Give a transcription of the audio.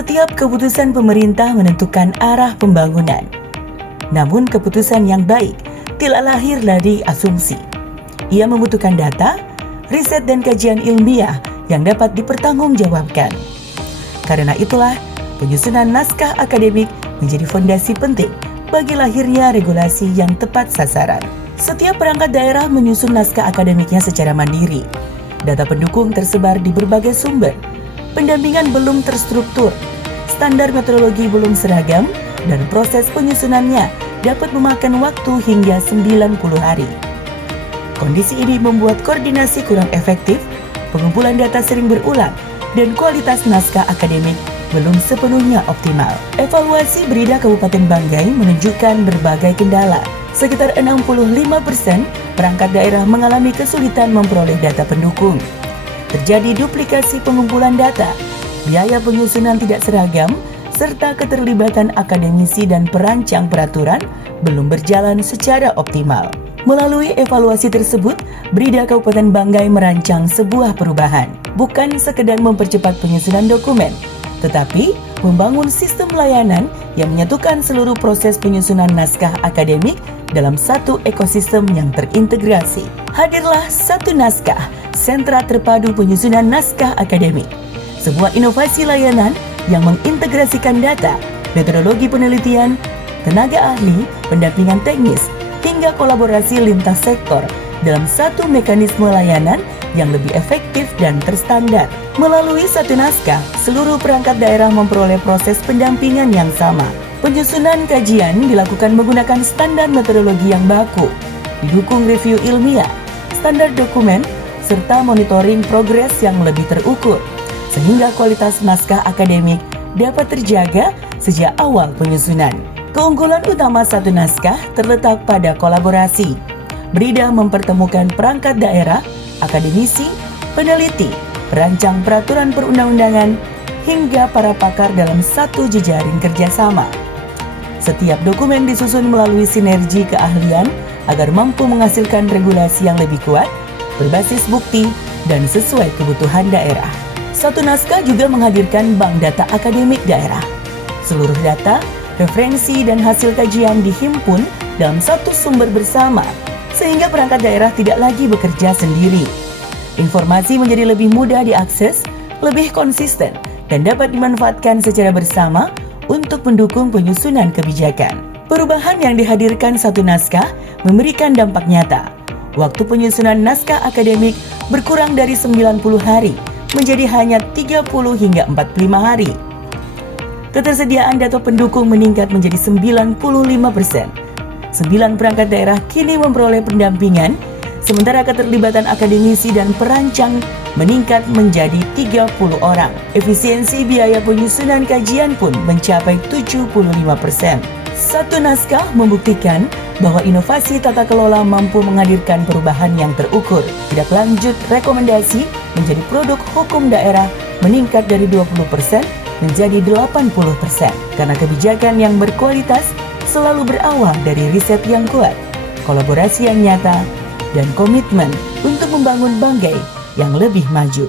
Setiap keputusan pemerintah menentukan arah pembangunan. Namun keputusan yang baik tidak lahir dari asumsi. Ia membutuhkan data, riset dan kajian ilmiah yang dapat dipertanggungjawabkan. Karena itulah, penyusunan naskah akademik menjadi fondasi penting bagi lahirnya regulasi yang tepat sasaran. Setiap perangkat daerah menyusun naskah akademiknya secara mandiri. Data pendukung tersebar di berbagai sumber. Pendampingan belum terstruktur, standar metodologi belum seragam, dan proses penyusunannya dapat memakan waktu hingga 90 hari. Kondisi ini membuat koordinasi kurang efektif, pengumpulan data sering berulang, dan kualitas naskah akademik belum sepenuhnya optimal. Evaluasi Brida Kabupaten Banggai menunjukkan berbagai kendala. Sekitar 65% perangkat daerah mengalami kesulitan memperoleh data pendukung. Terjadi duplikasi pengumpulan data, biaya penyusunan tidak seragam, serta keterlibatan akademisi dan perancang peraturan belum berjalan secara optimal. Melalui evaluasi tersebut, Brida Kabupaten Banggai merancang sebuah perubahan, bukan sekedar mempercepat penyusunan dokumen, tetapi membangun sistem layanan yang menyatukan seluruh proses penyusunan naskah akademik dalam satu ekosistem yang terintegrasi. Hadirlah Satu Naskah, sentra terpadu penyusunan naskah akademik. Sebuah inovasi layanan yang mengintegrasikan data, metodologi penelitian, tenaga ahli, pendampingan teknis, hingga kolaborasi lintas sektor dalam satu mekanisme layanan yang lebih efektif dan terstandar. Melalui Satu Naskah, seluruh perangkat daerah memperoleh proses pendampingan yang sama. Penyusunan kajian dilakukan menggunakan standar metodologi yang baku, didukung review ilmiah, standar dokumen, serta monitoring progres yang lebih terukur, sehingga kualitas naskah akademik dapat terjaga sejak awal penyusunan. Keunggulan utama Satu Naskah terletak pada kolaborasi. Brida mempertemukan perangkat daerah, akademisi, peneliti, perancang peraturan perundang-undangan, hingga para pakar dalam satu jejaring kerjasama. Setiap dokumen disusun melalui sinergi keahlian agar mampu menghasilkan regulasi yang lebih kuat, berbasis bukti, dan sesuai kebutuhan daerah. Satu Naskah juga menghadirkan bank data akademik daerah. Seluruh data, referensi, dan hasil kajian dihimpun dalam satu sumber bersama, sehingga perangkat daerah tidak lagi bekerja sendiri. Informasi menjadi lebih mudah diakses, lebih konsisten, dan dapat dimanfaatkan secara bersama untuk mendukung penyusunan kebijakan. Perubahan yang dihadirkan Satu Naskah memberikan dampak nyata. Waktu penyusunan naskah akademik berkurang dari 90 hari menjadi hanya 30 hingga 45 hari. Ketersediaan data pendukung meningkat menjadi 95%. 9 perangkat daerah kini memperoleh pendampingan, sementara keterlibatan akademisi dan perancang meningkat menjadi 30 orang. Efisiensi biaya penyusunan kajian pun mencapai 75%. Satu Naskah membuktikan bahwa inovasi tata kelola mampu menghadirkan perubahan yang terukur. Tindak lanjut rekomendasi menjadi produk hukum daerah meningkat dari 20% menjadi 80%. Karena kebijakan yang berkualitas selalu berawal dari riset yang kuat, kolaborasi yang nyata, dan komitmen untuk membangun Banggai yang lebih maju.